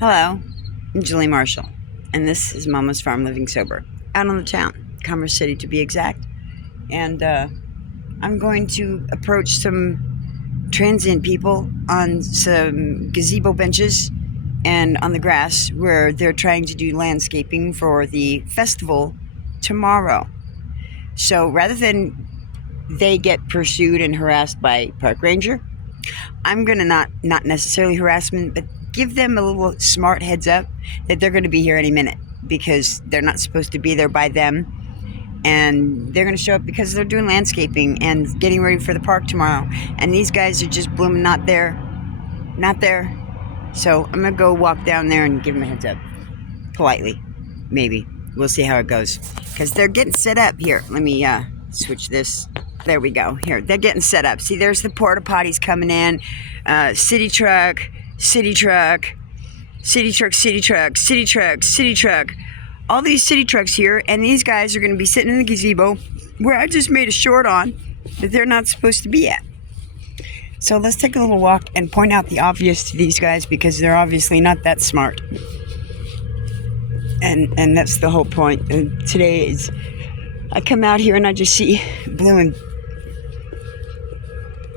Hello, I'm Julie Marshall, and this is Mama's Farm Living Sober, out on the town, Commerce City to be exact. And I'm going to approach some transient people on some gazebo benches and on the grass where they're trying to do landscaping for the festival tomorrow. So rather than they get pursued and harassed by park ranger, I'm going to not necessarily harass them, but give them a little smart heads up that they're going to be here any minute because they're not supposed to be there by them. And they're going to show up because they're doing landscaping and getting ready for the park tomorrow. And these guys are just blooming not there. So I'm going to go walk down there and give them a heads up. Politely, maybe. We'll see how it goes. Because they're getting set up here. Let me switch this. There we go. Here, they're getting set up. See, there's the porta potties coming in. City truck. All these city trucks here, and these guys are going to be sitting in the gazebo where I just made a short on that they're not supposed to be at. So let's take a little walk and point out the obvious to these guys because they're obviously not that smart. And that's the whole point. And today is, I come out here and I just see blooming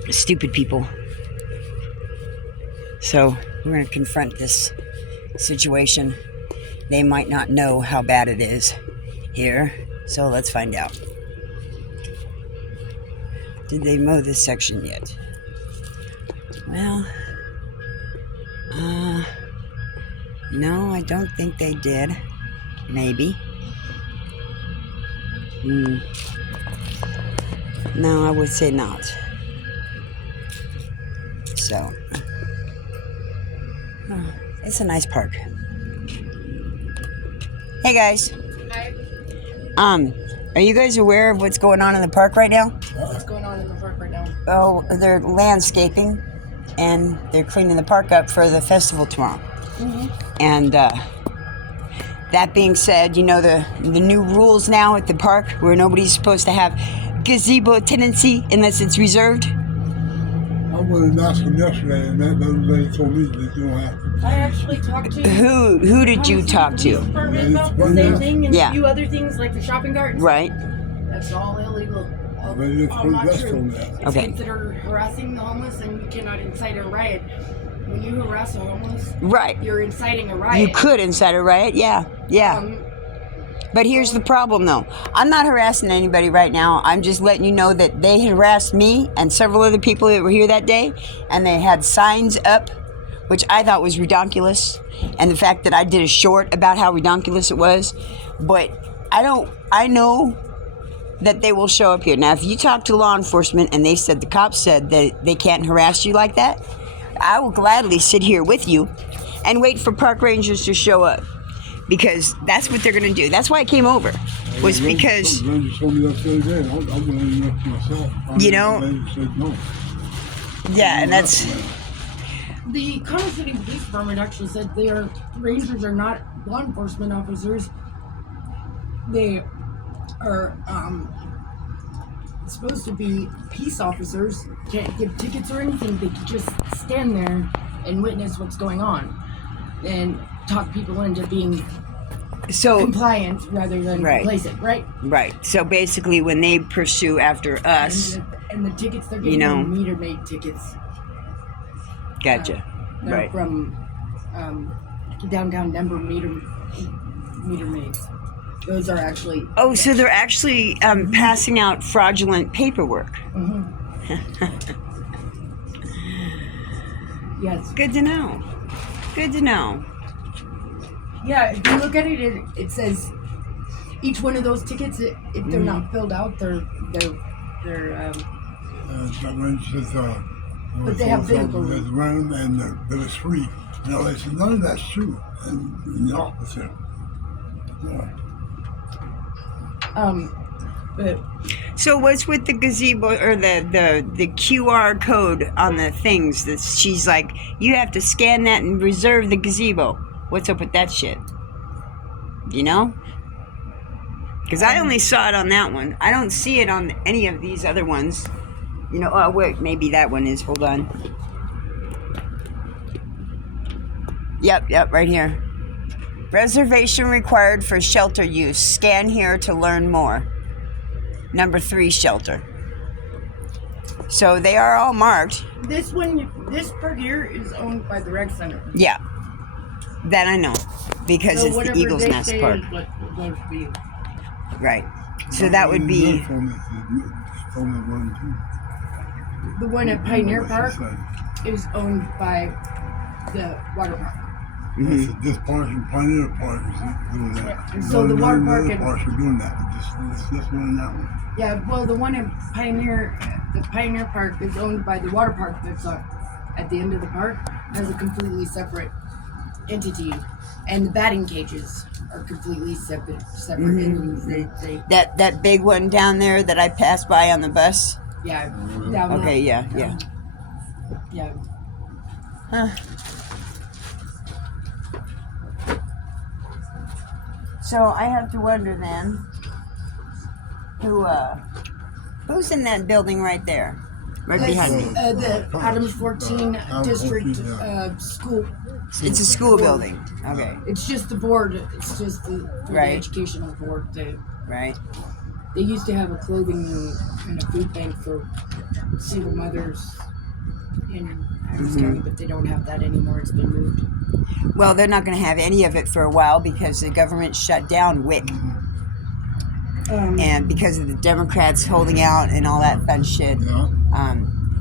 stupid people. So we're going to confront this situation. They might not know how bad it is here, so let's find out. Did they mow this section yet? Well, no, I don't think they did. Maybe. No, I would say not. So, it's a nice park. Hey guys. Hi. Are you guys aware of what's going on in the park right now? What's going on in the park right now? Oh, they're landscaping and they're cleaning the park up for the festival tomorrow. Mm-hmm. And that being said, you know the new rules now at the park where nobody's supposed to have gazebo tenancy unless it's reserved. I was asking yesterday, and everybody told me they don't have to. I actually talked to Who did you talk to? Department about the same thing and Yeah. a few other things like the shopping carts. Right. That's all illegal. But it's I'm not that's true. on that. It's Okay. considered harassing the homeless, and you cannot incite a riot. When you harass a homeless, Right. you're inciting a riot. You could incite a riot, yeah. But here's the problem, though. I'm not harassing anybody right now. I'm just letting you know that they harassed me and several other people that were here that day, and they had signs up, which I thought was redonkulous, and the fact that I did a short about how redonkulous it was. But I know that they will show up here. Now, if you talk to law enforcement and they said the cops said that they can't harass you like that, I will gladly sit here with you and wait for park rangers to show up. Because that's what they're going to do. That's why I came over. Was because, You told me that the other day. I went in up to myself. You know- They said no. yeah, and that's, The Commerce City Police Department actually said their rangers are not law enforcement officers. They are supposed to be peace officers. Can't give tickets or anything. They can just stand there and witness what's going on and talk people into being so, compliant rather than Right. complacent, right? right. So basically when they pursue after us, And the tickets they're getting You know. are meter-made tickets. gotcha. They're Right. from downtown Denver meter maids. Those are actually. Oh, so they're actually passing out fraudulent paperwork. Yes. Good to know. Good to know. Yeah, if you look at it, it says each one of those tickets, if they're not filled out, they're That one says, But they have vehicle There's room and it was free. You know, they said, none of that's true. And the opposite. Yeah. but So what's with the gazebo or the QR code on the things that she's like, you have to scan that and reserve the gazebo. What's up with that shit? You know? Because I only saw it on that one. I don't see it on any of these other ones. You know, oh wait, maybe that one is. Hold on. Yep, right here. Reservation required for shelter use. Scan here to learn more. Number 3 shelter. So they are all marked. This part here is owned by the rec center. Yeah. That I know. Because So it's the whatever Eagle's they Nest say Park. is what goes to be. Right. So that would be... The one at Pioneer Park is owned by the water park. Mhm. This part in Pioneer Park is doing that. So the water park and parks are doing that. This one and that one. yeah, well, the one in Pioneer, the Pioneer Park is owned by the water park that's at the end of the park, has a completely separate entity, and the batting cages are completely separate entities. They That big one down there that I passed by on the bus? yeah, down Okay, that, yeah. yeah. Huh. So I have to wonder then, who's in that building right there? Right behind me. The Adams 14 District School. It's a school building. Okay. It's just the board. It's just the Right. educational board. Right. They used to have a clothing and a food bank for single mothers in Adams County, but they don't have that anymore. It's been moved. Well, they're not going to have any of it for a while because the government shut down WIC. And because of the Democrats holding out and all that fun shit. Yeah.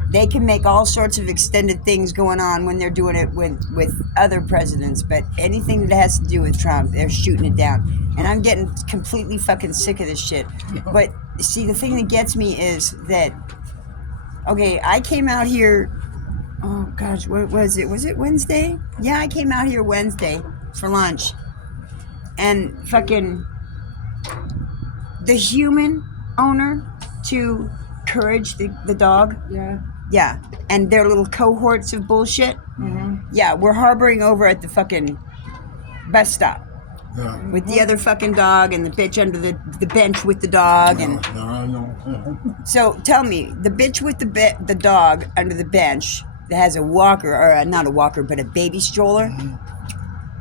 They can make all sorts of extended things going on when they're doing it with other presidents, but anything that has to do with Trump, they're shooting it down. And I'm getting completely fucking sick of this shit. But see, the thing that gets me is that, okay, I came out here, oh gosh, what was it? Was it Wednesday? Yeah, I came out here Wednesday for lunch. And fucking the human owner to Courage, the dog, Yeah. yeah, and their little cohorts of bullshit. Mm-hmm. Yeah, we're harboring over at the fucking bus stop Yeah. with the other fucking dog and the bitch under the bench with the dog. And Yeah, I know. so tell me, the bitch with the dog under the bench that has a walker, or not a walker, but a baby stroller.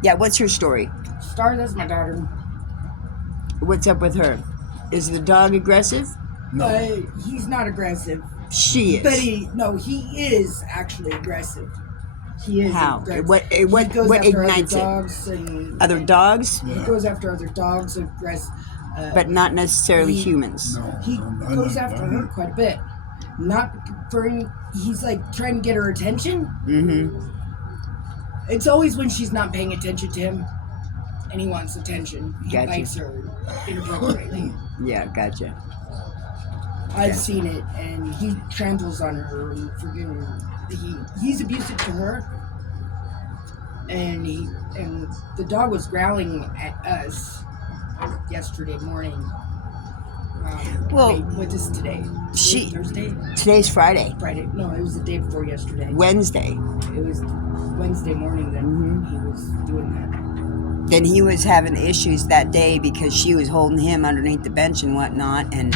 Yeah, what's her story? Star, that's my daughter. What's up with her? Is the dog aggressive? No. He's not aggressive. She is. But he is actually aggressive. He is How? aggressive. What He goes after ignites other it? dogs and Other dogs, he goes after other dogs, but not necessarily he- humans. No. he I goes know. after her quite a bit. Not for he's like trying to get her attention. Mm-hmm. It's always when she's not paying attention to him, and he wants attention. He Gotcha. bites her inappropriately. Yeah, gotcha. I've seen it, and he tramples on her and he's abusive to her. And the dog was growling at us yesterday morning. Well, what is today? Thursday? Today's Friday. Friday? No, it was the day before yesterday. Wednesday. It was Wednesday morning that he was doing that. Then he was having issues that day because she was holding him underneath the bench and whatnot. And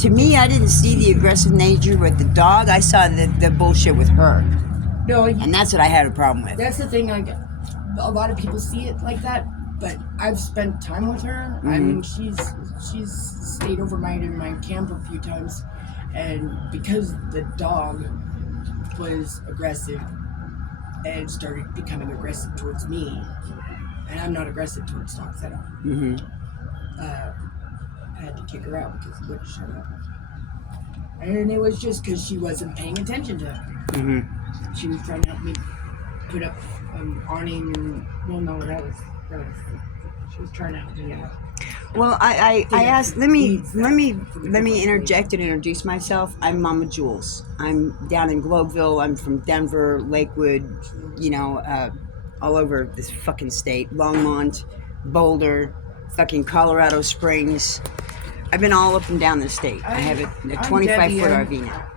to me, I didn't see the aggressive nature with the dog. I saw the bullshit with her. No, And that's what I had a problem with. that's the thing. Like, a lot of people see it like that, but I've spent time with her. I mean, she's stayed overnight in my camp a few times, and because the dog was aggressive and started becoming aggressive towards me, and I'm not aggressive towards dogs at all. Mm-hmm. I had to kick her out because she wouldn't shut up. And it was just because she wasn't paying attention to it. Mm-hmm. She was trying to help me put up an awning and, well, no, that was, she was trying to help me out. Well, I asked. Let me interject and introduce myself. I'm Mama Jules. I'm down in Globeville. I'm from Denver, Lakewood. All over this fucking state. Longmont, Boulder, fucking Colorado Springs. I've been all up and down the state. I have a 25-foot RV now.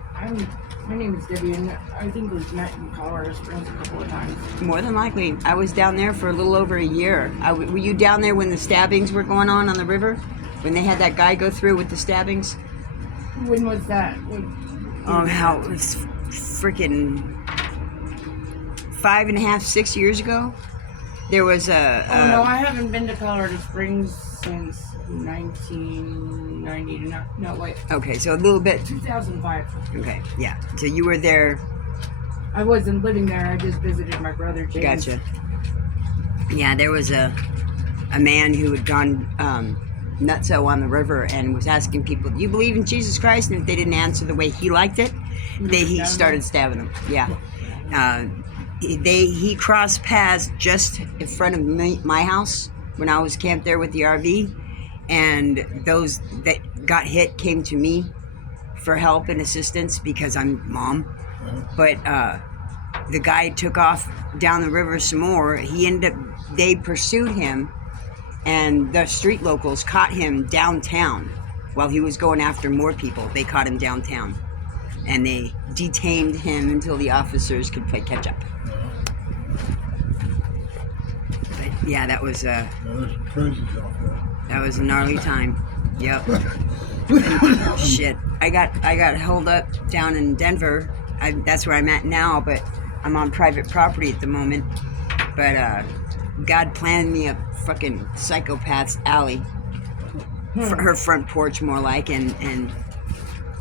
My name is Debbie, and I think we've met in Colorado Springs a couple of times. More than likely. I was down there for a little over a year. Were you down there when the stabbings were going on the river? When they had that guy go through with the stabbings? When was that? Oh, how it was freaking 5.5, 6 years ago, there was a. Oh no, I haven't been to Colorado Springs since 1990. No, wait. Okay, so a little bit. 2005. Okay, yeah. So you were there. I wasn't living there. I just visited my brother James. Gotcha. Yeah, there was a man who had gone nutso on the river and was asking people, "Do you believe in Jesus Christ?" And if they didn't answer the way he liked it, he started stabbing them. Yeah. He crossed paths just in front of my house when I was camped there with the RV, and those that got hit came to me for help and assistance because I'm mom. But the guy took off down the river some more. They pursued him, and the street locals caught him downtown while he was going after more people. They caught him downtown, and they detained him until the officers could play catch up. But yeah, that was There's crazies out there. that was a gnarly time. Yep. Shit, I got held up down in Denver. That's where I'm at now, but I'm on private property at the moment. But God planted me a fucking psychopath's alley, her front porch more like, and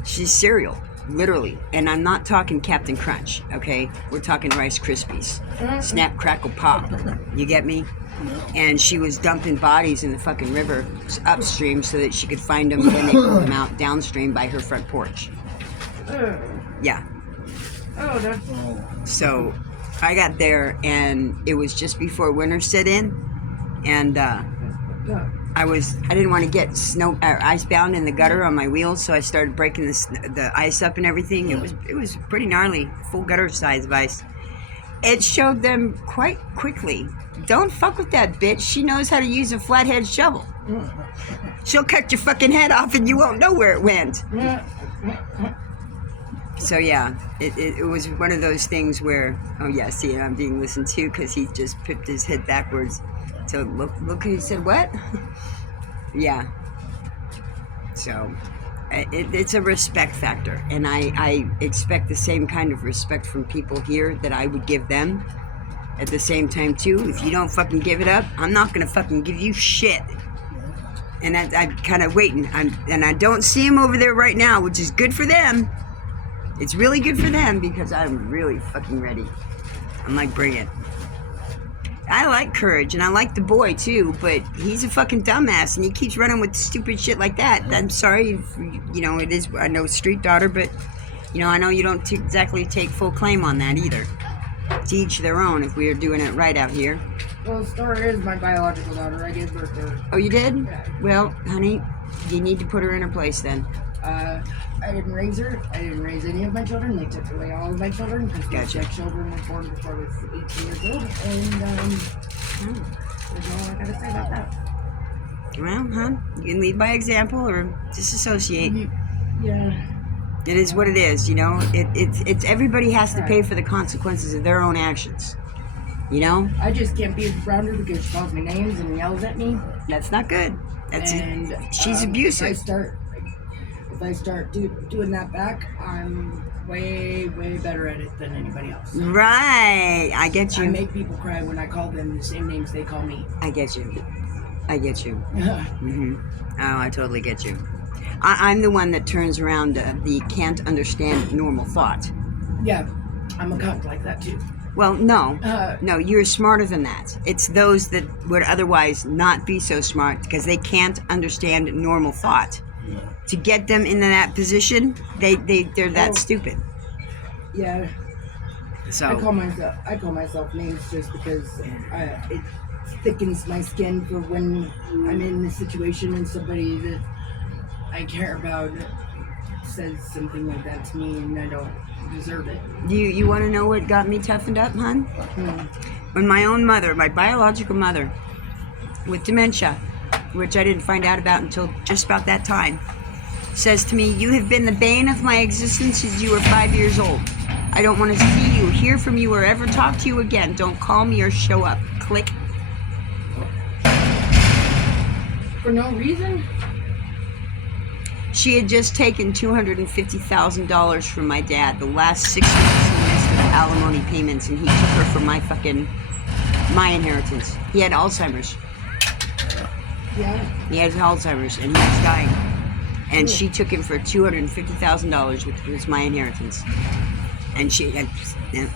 she's cereal, literally. And I'm not talking Captain Crunch, okay? We're talking Rice Krispies, Snap, Crackle, Pop. You get me? And she was dumping bodies in the fucking river upstream so that she could find them when they pulled them out downstream by her front porch. Yeah. Oh, that's. So I got there, and it was just before winter set in, and I didn't want to get icebound in the gutter on my wheels, so I started breaking the ice up and everything. It was pretty gnarly, full gutter size of ice. It showed them quite quickly. Don't fuck with that bitch. She knows how to use a flathead shovel. She'll cut your fucking head off, and you won't know where it went. So yeah, it was one of those things where, oh yeah, see, I'm being listened to because he just pipped his head backwards. So look, he said what? Yeah. So it's a respect factor, and I expect the same kind of respect from people here that I would give them. At the same time too, if you don't fucking give it up, I'm not gonna fucking give you shit. And I'm kind of waiting. And I don't see him over there right now, which is good for them. It's really good for them because I'm really fucking ready. I'm like, bring it. I like Courage, and I like the boy too, but he's a fucking dumbass, and he keeps running with stupid shit like that. I'm sorry, you know, it is, I know street daughter, but, you know, I know you don't exactly take full claim on that either. To each their own if we are doing it right out here. Well, Star is my biological daughter. I gave birth to her. Oh, you did? Yeah. Well, honey, you need to put her in her place then. I didn't raise her. I didn't raise any of my children. They took away all of my children because Gotcha. my children were born before I was 18 years old. And there's all I gotta say about that. Well, hon, you can lead by example or disassociate. Yeah. It is what it is, you know. It's everybody has to pay for the consequences of their own actions. You know? I just can't be around her because she calls me names and yells at me. That's not good. She's abusive. If I start doing that back, I'm way better at it than anybody else. Right. I get you. I make people cry when I call them the same names they call me. I get you. Mm-hmm. Oh, I totally get you. I'm the one that turns around the can't understand normal thought. Yeah, I'm a cunt like that too. Well, no, you're smarter than that. It's those that would otherwise not be so smart because they can't understand normal thought. Yeah. To get them into that position, they're that stupid. Yeah. So I call myself names just because it thickens my skin for when I'm in a situation and somebody that I care about says something like that to me and I don't deserve it. You want to know what got me toughened up, hon? When my own mother, my biological mother, with dementia, which I didn't find out about until just about that time, says to me, "You have been the bane of my existence since you were 5 years old. I don't want to see you, hear from you, or ever talk to you again. Don't call me or show up." Click. For no reason? She had just taken $250,000 from my dad the last 6 months he missed of alimony payments, and he took her for my inheritance. He had Alzheimer's. Yeah. He had Alzheimer's, and he was dying. And she took him for $250,000, which was my inheritance. And she had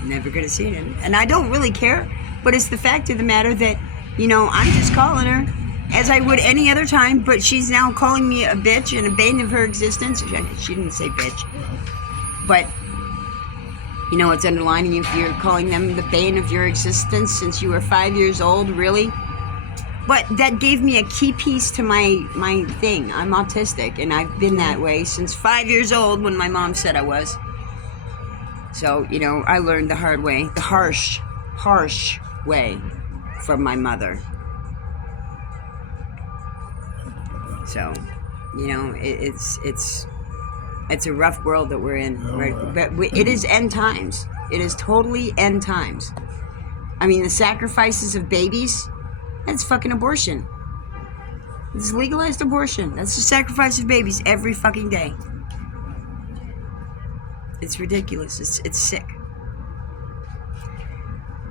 never going to see him. And I don't really care, but it's the fact of the matter that, you know, I'm just calling her as I would any other time, but she's now calling me a bitch and a bane of her existence. She didn't say bitch. But, you know, it's underlining if you're calling them the bane of your existence since you were 5 years old, really? But that gave me a key piece to my thing. I'm autistic, and I've been that way since 5 years old when my mom said I was. So, you know, I learned the hard way, the harsh way from my mother. So, you know, it's a rough world that we're in, right? But it is end times. It is totally end times. I mean, the sacrifices of babies, that's fucking abortion. It's legalized abortion. That's the sacrifice of babies every fucking day. It's ridiculous. It's sick.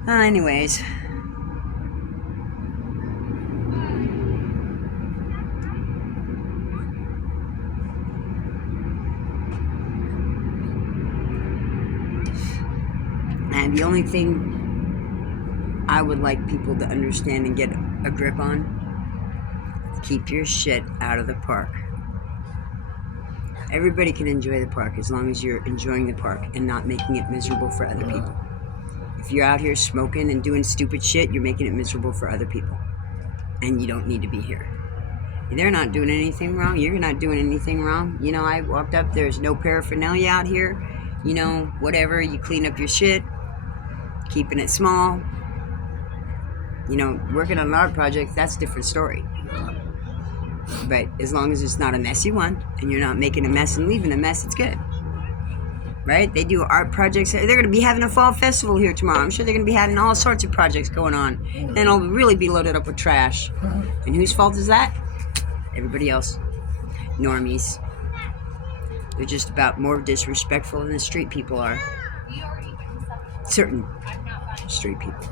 Anyways. And the only thing I would like people to understand and get a grip on, keep your shit out of the park. Everybody can enjoy the park as long as you're enjoying the park and not making it miserable for other people. If you're out here smoking and doing stupid shit, you're making it miserable for other people. And you don't need to be here. They're not doing anything wrong. You're not doing anything wrong. You know, I walked up, there's no paraphernalia out here. You know, whatever, you clean up your shit, keeping it small. You know, working on an art project, that's a different story. But as long as it's not a messy one, and you're not making a mess and leaving a mess, it's good. Right? They do art projects. They're going to be having a fall festival here tomorrow. I'm sure they're going to be having all sorts of projects going on. And it'll really be loaded up with trash. And whose fault is that? Everybody else. Normies. They're just about more disrespectful than the street people are. Certain street people.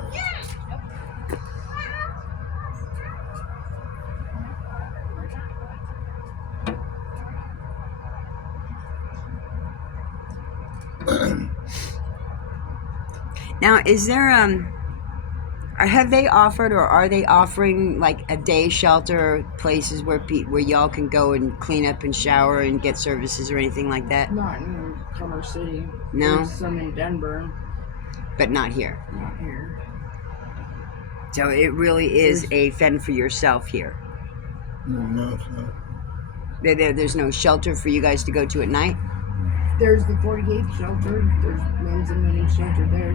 Now, is there have they offered or are they offering like a day shelter places where y'all can go and clean up and shower and get services or anything like that? Not in Commerce City. No? There's some in Denver. But not here. Not here. So it really is a fend for yourself here. No. There's no shelter for you guys to go to at night? There's the 48th shelter. There's men's and women's shelter there.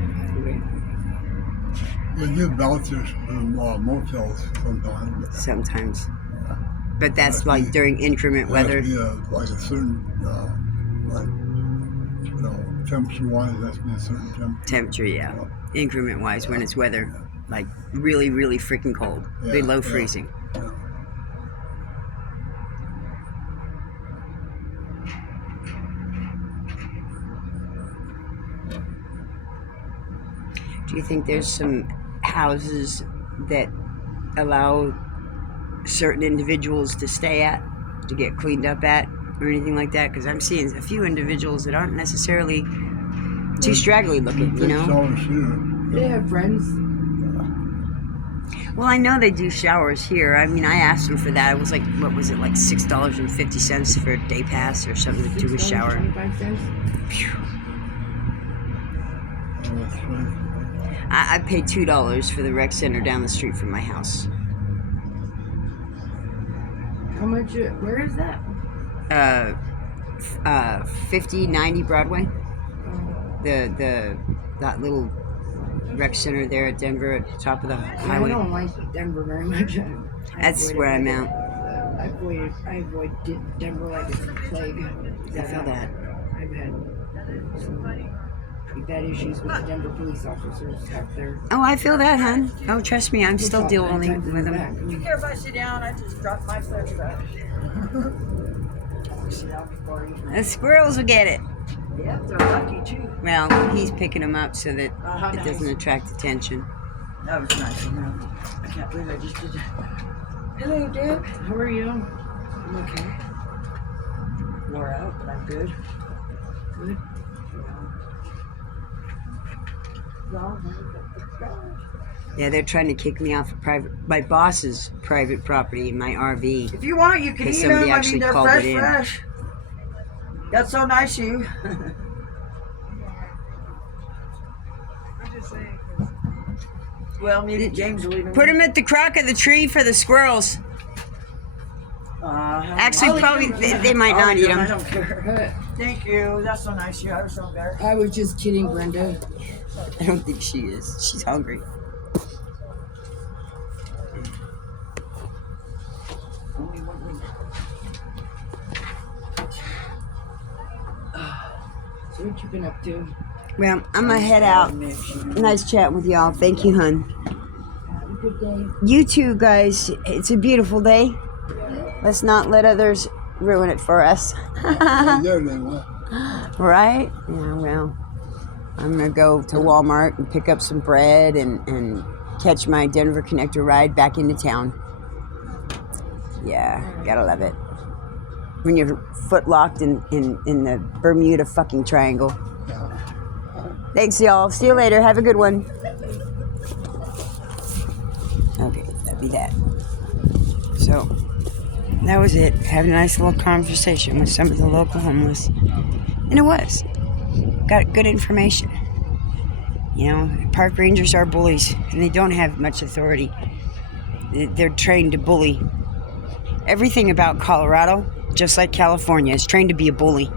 They give vouchers for motels sometimes. Sometimes. But that's like during increment weather? Yeah, like a certain, temperature-wise, that's be a certain temperature. Temperature, yeah. Increment-wise, when it's weather, like really, really freaking cold. Below freezing. Yeah. Do you think there's some houses that allow certain individuals to stay at, to get cleaned up at, or anything like that? Because I'm seeing a few individuals that aren't necessarily too straggly looking, you know? They have friends. Well, I know they do showers here. I mean, I asked them for that. It was like, what was it, like $6.50 for a day pass or something to a shower. $6.25. I paid $2 for the rec center down the street from my house. How much? Where is that? 5090 Broadway. That little rec center there at Denver at the top of the highway. I don't like Denver very much. That's where I'm at. I avoid Denver like it's a plague. I feel that. I've had some pretty bad issues with the Denver police officers out there. Oh, I feel that, hon. Oh, trust me, I'm still dealing with them. Do you care if I sit down? I just dropped my flashback. The squirrels will get it. Yep, they're lucky too. Well, he's picking them up so that it doesn't attract attention. That was nice of him. I can't believe I just did that. Hello, Deb. How are you? I'm okay. Wore out, but I'm good. Good. Well, Yeah, they're trying to kick me off of my boss's private property in my RV. if you want, you can Because eat somebody them. I actually mean, they're called fresh, it in. fresh. That's so nice of you. Well, maybe James will even Put them at the crock of the tree for the squirrels. Actually, probably they might not eat I them. don't care. Thank you. That's so nice of you. I was so embarrassed. I was just kidding, Brenda. I don't think she is. She's hungry. Only 1 week. So what you been up to? Well, I'm gonna head out. Nice chatting with y'all. Thank you, hun. Have a good day. You too, guys. It's a beautiful day. Let's not let others ruin it for us. Right? Yeah, well, I'm gonna go to Walmart and pick up some bread and catch my Denver Connector ride back into town. Yeah, gotta love it. When you're foot locked in the Bermuda fucking Triangle. Thanks, y'all. See you later. Have a good one. Okay, that'd be that. So, that was it. Had a nice little conversation with some of the local homeless. And it was. Got good information. You know, park rangers are bullies, and they don't have much authority. They're trained to bully. Everything about Colorado, just like California, is trained to be a bully.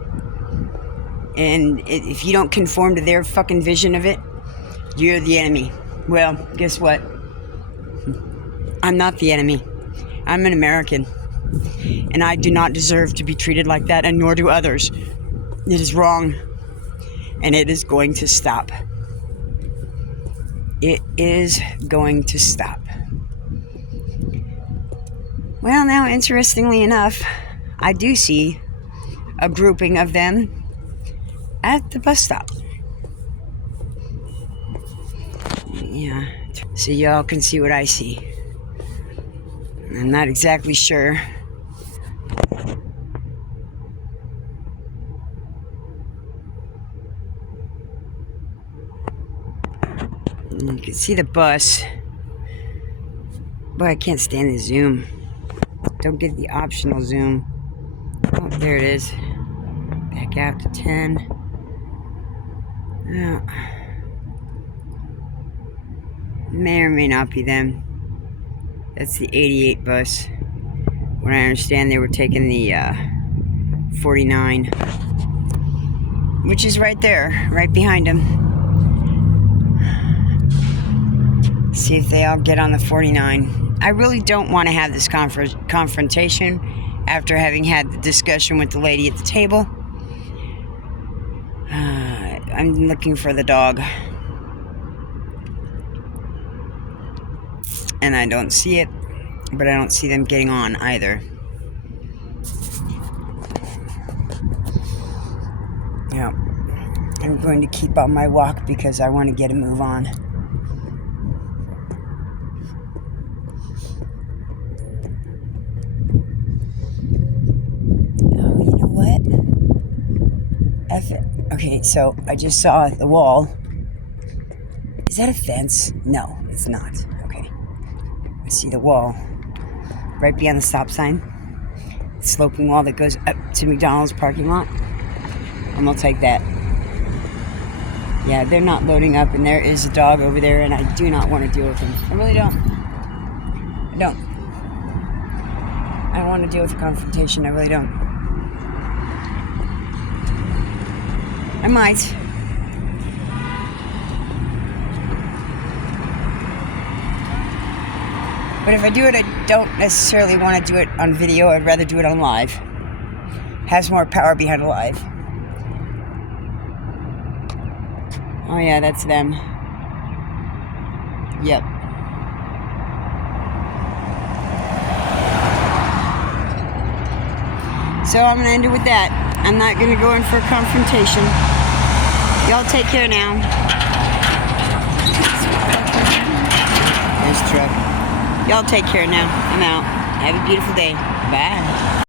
And if you don't conform to their fucking vision of it, you're the enemy. Well, guess what? I'm not the enemy. I'm an American. And I do not deserve to be treated like that, and nor do others. It is wrong. And it is going to stop. It is going to stop. Well, now, interestingly enough, I do see a grouping of them at the bus stop. Yeah, so y'all can see what I see. I'm not exactly sure. You can see the bus. Boy, I can't stand the zoom. Don't get the optional zoom. Oh, there it is. Back out to 10. Yeah. May or may not be them. That's the 88 bus. When I understand, they were taking the 49, which is right there, right behind them. See if they all get on the 49. I really don't want to have this confrontation after having had the discussion with the lady at the table. I'm looking for the dog. And I don't see it, but I don't see them getting on either. Yeah, I'm going to keep on my walk because I want to get a move on. Oh, you know what? F it. Okay, so I just saw the wall. Is that a fence? No, it's not. Okay. I see the wall right beyond the stop sign. The sloping wall that goes up to McDonald's parking lot. I'm gonna take that. Yeah, they're not loading up, and there is a dog over there, and I do not want to deal with him. I really don't. I don't. I don't want to deal with the confrontation. I really don't. I might. But if I do it, I don't necessarily want to do it on video. I'd rather do it on live. Has more power behind a live. Oh yeah, that's them. Yep. So I'm going to end it with that. I'm not gonna go in for confrontation. Y'all take care now. There's the truck. Y'all take care now. I'm out. Have a beautiful day. Bye.